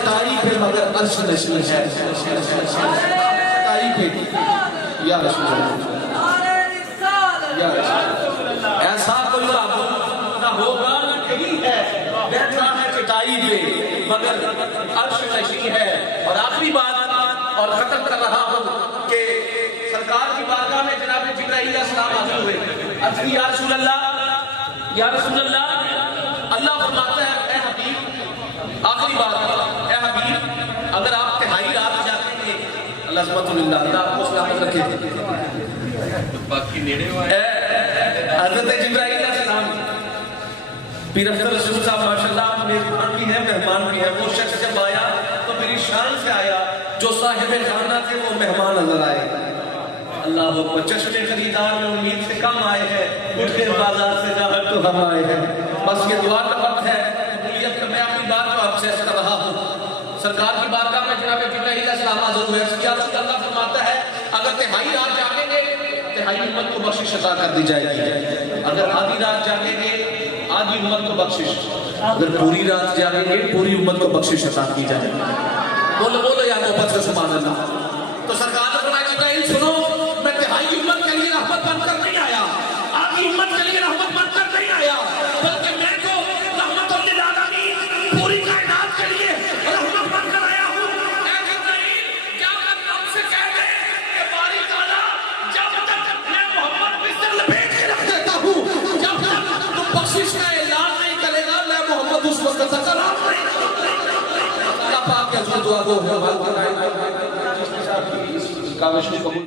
چٹائی پہ مگر عرش نشین ہے، چٹائی پہ یا رسول اللہ، یا رسول اللہ، ایسا کوئی معبود نہ ہوگا نہ کہیں ہے، بیٹھا ہے چٹائی پہ مگر عرش نشین ہے۔ اور آخری بات اور ختم کر رہا ہوں کہ سرکار کی بارگاہ میں جناب جبرائیل علیہ السلام حاضر ہوئے، عرض کی یا رسول اللہ، یا رسول اللہ، اللہ فرماتا ہے اے حبیب، آخری بات، اے حبیب اگر آپ تہائی رات جاتے ہیں، اللہ سبحانہ للہ، اللہ آپ کو سلامت رکھے، باقی نیڑے ہوئے حضرت جبرائیل علیہ السلام، پیر افضل رسول صاحب ماشاءاللہ میزبان بھی ہے، مہمان بھی ہے، وہ شخص جب آیا تو میری شان سے آیا، جو صاحب خانہ تھے وہ مہمان نظر آئے، اللہ اکبر، چشم خریدار میں امید سے کم آئے ہیں، اٹھ کے بازار سے جاہر تو ہم آئے ہیں، بس یہ دعا کا وقت ہے، قبولیت کا میں اپنی بات کو آپ سے کر رہا ہوں۔ سرکار کی بارگاہ میں جناب جبرائیل علیہ السلام حاضر ہوئے، اللہ فرماتا ہے اگر تہائی رات جاگیں گے تہائی امت کو بخشش عطا کر دی جائے گی، اگر آدھی رات جاگیں گے آدھی امت کو بخشش، اگر پوری رات جاگیں گے پوری امت کو بخشش عطا کی جائے گی۔ بولو بولو یا محبت سے سبحان اللہ۔ تو سرکار نے فرمایا جبرائیل سنو، میں تہائی امت کے لیے رحمت بن کر نہیں آیا، آدھی امت کے لیے رحمت بن کر نہیں آیا، بلکہ میں تو رحمت للعالمین پوری کائنات کے لیے رحمت بن کر آیا ہوں۔ اے جبرائیل کیا میں رب سے کہہ دے کہ باری تعالیٰ جب تک میں محمد بستر لپیٹ کے رکھ دیتا ہوں، جب تک تو بخشش کا اعلان نہیں کرے گا، میں محمد اس وقت تک سلام نہیں اللہ پاک کے حضور دعا کو ہے، کاوش نے قبول